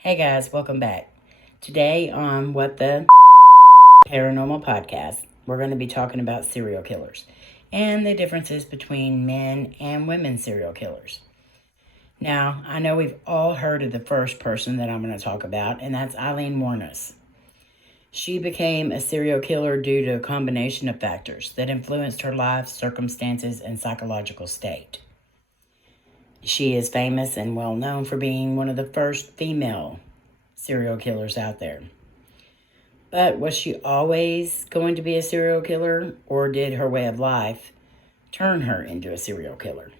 Hey guys, welcome back. Today on WhatThe Paranormal Podcast, we're going to be talking about serial killers and the differences between men and women serial killers. Now, I know we've all heard of the first person that I'm going to talk about, and that's Aileen Wuornos. She became a serial killer due to a combination of factors that influenced her life, circumstances, and psychological state. She is famous and well known for being one of the first female serial killers out there. But was she always going to be a serial killer, or did her way of life turn her into a serial killer?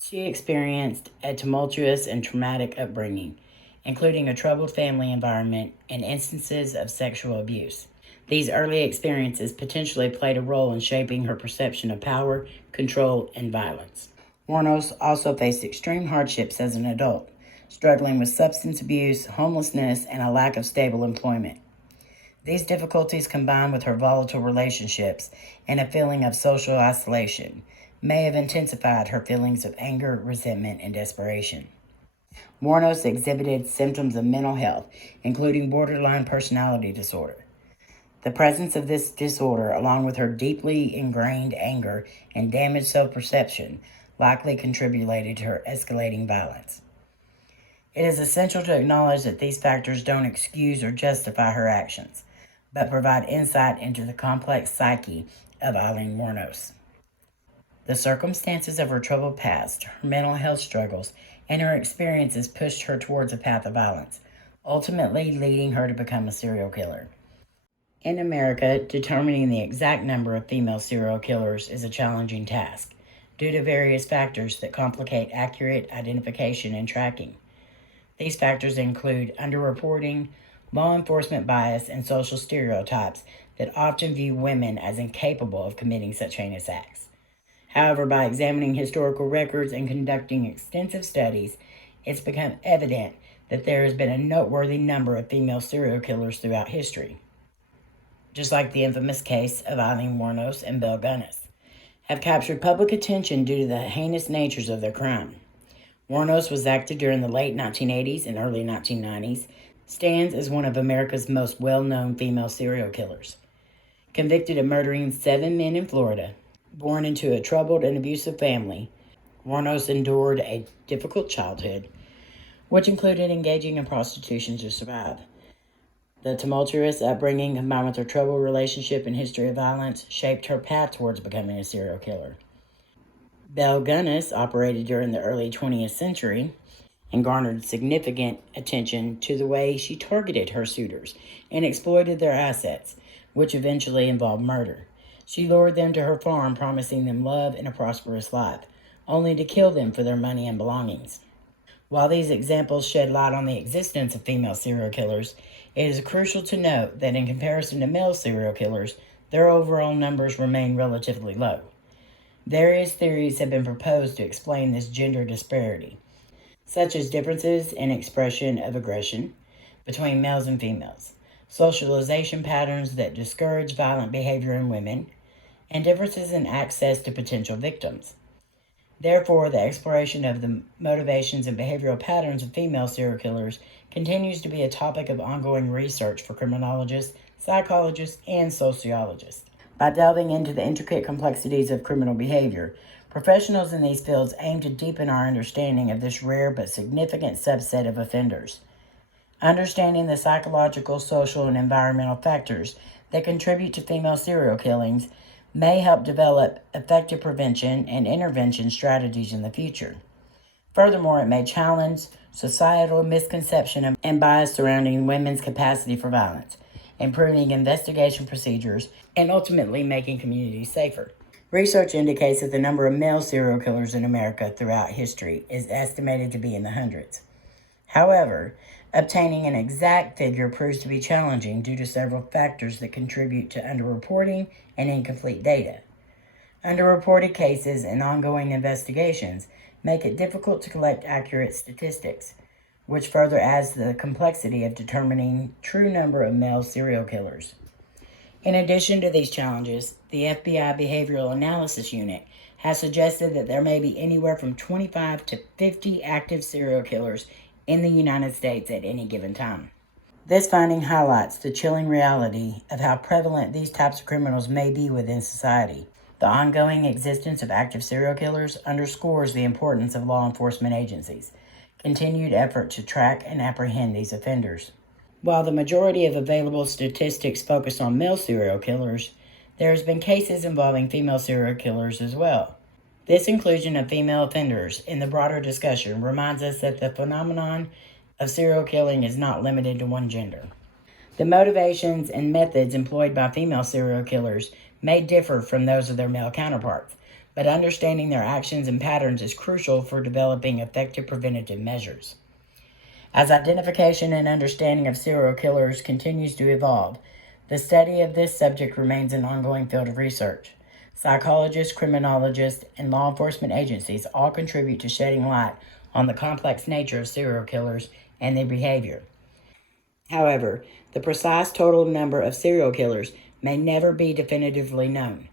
She experienced a tumultuous and traumatic upbringing, including a troubled family environment and instances of sexual abuse. These early experiences potentially played a role in shaping her perception of power, control, and violence. Wuornos also faced extreme hardships as an adult, struggling with substance abuse, homelessness, and a lack of stable employment. These difficulties, combined with her volatile relationships and a feeling of social isolation, may have intensified her feelings of anger, resentment, and desperation. Wuornos exhibited symptoms of mental health, including borderline personality disorder. The presence of this disorder, along with her deeply ingrained anger and damaged self-perception, likely contributed to her escalating violence. It is essential to acknowledge that these factors don't excuse or justify her actions, but provide insight into the complex psyche of Aileen Wuornos. The circumstances of her troubled past, her mental health struggles, and her experiences pushed her towards a path of violence, ultimately leading her to become a serial killer. In America, determining the exact number of female serial killers is a challenging task, due to various factors that complicate accurate identification and tracking. These factors include underreporting, law enforcement bias, and social stereotypes that often view women as incapable of committing such heinous acts. However, by examining historical records and conducting extensive studies, it's become evident that there has been a noteworthy number of female serial killers throughout history. Just like the infamous case of Aileen Wuornos and Belle Gunness, have captured public attention due to the heinous natures of their crime. Wuornos was active during the late 1980s and early 1990s, stands as one of America's most well-known female serial killers. Convicted of murdering 7 men in Florida, born into a troubled and abusive family, Wuornos endured a difficult childhood, which included engaging in prostitution to survive. The tumultuous upbringing, combined with her troubled relationship and history of violence, shaped her path towards becoming a serial killer. Belle Gunness operated during the early 20th century and garnered significant attention to the way she targeted her suitors and exploited their assets, which eventually involved murder. She lured them to her farm, promising them love and a prosperous life, only to kill them for their money and belongings. While these examples shed light on the existence of female serial killers, it is crucial to note that in comparison to male serial killers, their overall numbers remain relatively low. Various theories have been proposed to explain this gender disparity, such as differences in expression of aggression between males and females, socialization patterns that discourage violent behavior in women, and differences in access to potential victims. Therefore, the exploration of the motivations and behavioral patterns of female serial killers continues to be a topic of ongoing research for criminologists, psychologists, and sociologists. By delving into the intricate complexities of criminal behavior, professionals in these fields aim to deepen our understanding of this rare but significant subset of offenders. Understanding the psychological, social, and environmental factors that contribute to female serial killings may help develop effective prevention and intervention strategies in the future. Furthermore, it may challenge societal misconception and bias surrounding women's capacity for violence, improving investigation procedures, and ultimately making communities safer. Research indicates that the number of male serial killers in America throughout history is estimated to be in the hundreds. However, obtaining an exact figure proves to be challenging due to several factors that contribute to underreporting and incomplete data. Underreported cases and ongoing investigations make it difficult to collect accurate statistics, which further adds to the complexity of determining true number of male serial killers. In addition to these challenges, the FBI Behavioral Analysis Unit has suggested that there may be anywhere from 25 to 50 active serial killers in the United States at any given time. This finding highlights the chilling reality of how prevalent these types of criminals may be within society. The ongoing existence of active serial killers underscores the importance of law enforcement agencies' continued effort to track and apprehend these offenders. While the majority of available statistics focus on male serial killers, there has been cases involving female serial killers as well. This inclusion of female offenders in the broader discussion reminds us that the phenomenon of serial killing is not limited to one gender. The motivations and methods employed by female serial killers may differ from those of their male counterparts, but understanding their actions and patterns is crucial for developing effective preventative measures. As identification and understanding of serial killers continues to evolve, the study of this subject remains an ongoing field of research. Psychologists, criminologists, and law enforcement agencies all contribute to shedding light on the complex nature of serial killers and their behavior. However, the precise total number of serial killers may never be definitively known,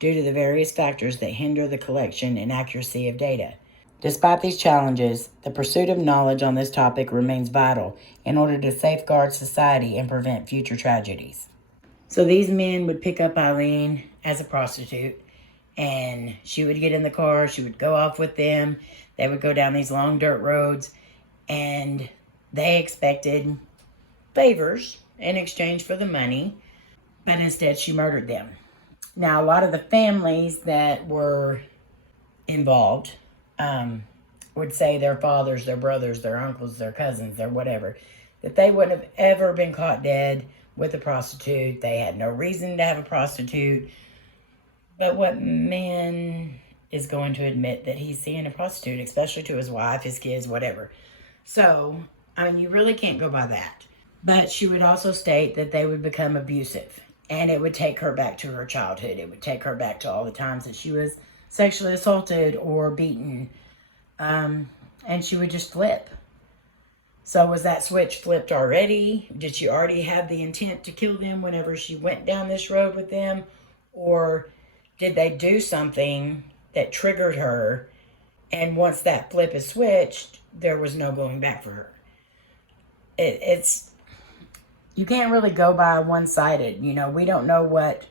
due to the various factors that hinder the collection and accuracy of data. Despite these challenges, the pursuit of knowledge on this topic remains vital in order to safeguard society and prevent future tragedies. So these men would pick up Aileen as a prostitute, and she would get in the car, she would go off with them, they would go down these long dirt roads, and they expected favors in exchange for the money, but instead she murdered them. Now, a lot of the families that were involved would say their fathers, their brothers, their uncles, their cousins, their whatever, that they wouldn't have ever been caught dead with a prostitute. They had no reason to have a prostitute. But what man is going to admit that he's seeing a prostitute, especially to his wife, his kids, whatever? So, you really can't go by that. But she would also state that they would become abusive, and it would take her back to her childhood. It would take her back to all the times that she was sexually assaulted or beaten, and she would just flip. So was that switch flipped already? Did she already have the intent to kill them whenever she went down this road with them? Or did they do something that triggered her, and once that flip is switched, there was no going back for her? It's you can't really go by one-sided. We don't know what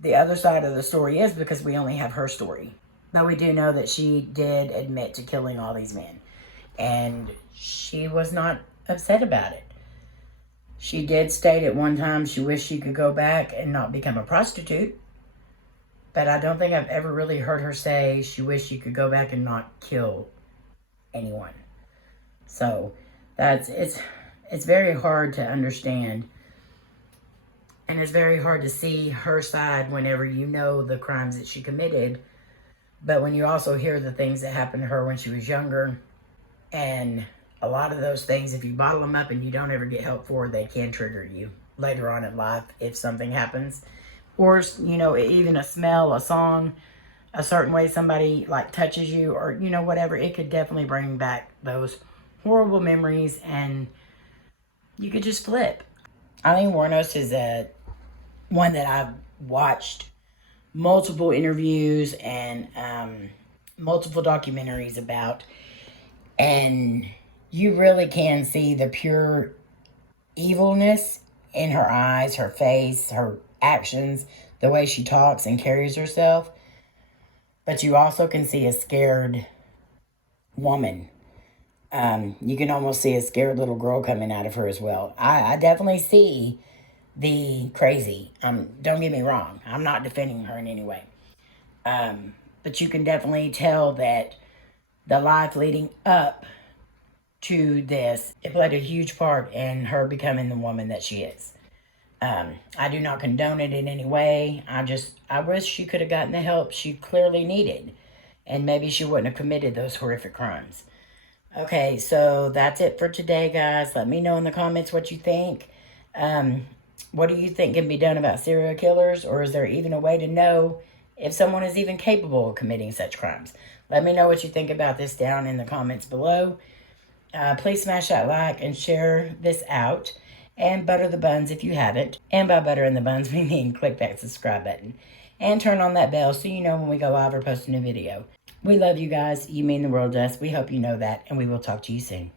the other side of the story is because we only have her story. But we do know that she did admit to killing all these men, and she was not upset about it. She did state at one time she wished she could go back and not become a prostitute, but I don't think I've ever really heard her say she wished she could go back and not kill anyone. So it's very hard to understand, and it's very hard to see her side whenever you know the crimes that she committed, but when you also hear the things that happened to her when she was younger, and a lot of those things, if you bottle them up and you don't ever get help for, they can trigger you later on in life if something happens. Or, even a smell, a song, a certain way somebody touches you, or, whatever, it could definitely bring back those horrible memories, and you could just flip. Aileen Wuornos is one that I've watched multiple interviews and multiple documentaries about, and you really can see the pure evilness in her eyes, her face, her actions, the way she talks and carries herself. But you also can see a scared woman. You can almost see a scared little girl coming out of her as well. I definitely see the crazy. Don't get me wrong. I'm not defending her in any way. But you can definitely tell that the life leading up to this, it played a huge part in her becoming the woman that she is. I do not condone it in any way. I wish she could have gotten the help she clearly needed, and maybe she wouldn't have committed those horrific crimes. Okay, so that's it for today, guys. Let me know in the comments what you think. What do you think can be done about serial killers, or is there even a way to know if someone is even capable of committing such crimes? Let me know what you think about this down in the comments below. Please smash that like and share this out, and butter the buns if you haven't. And by buttering the buns, we mean click that subscribe button and turn on that bell so you know when we go live or post a new video. We love you guys. You mean the world to us. We hope you know that, and we will talk to you soon.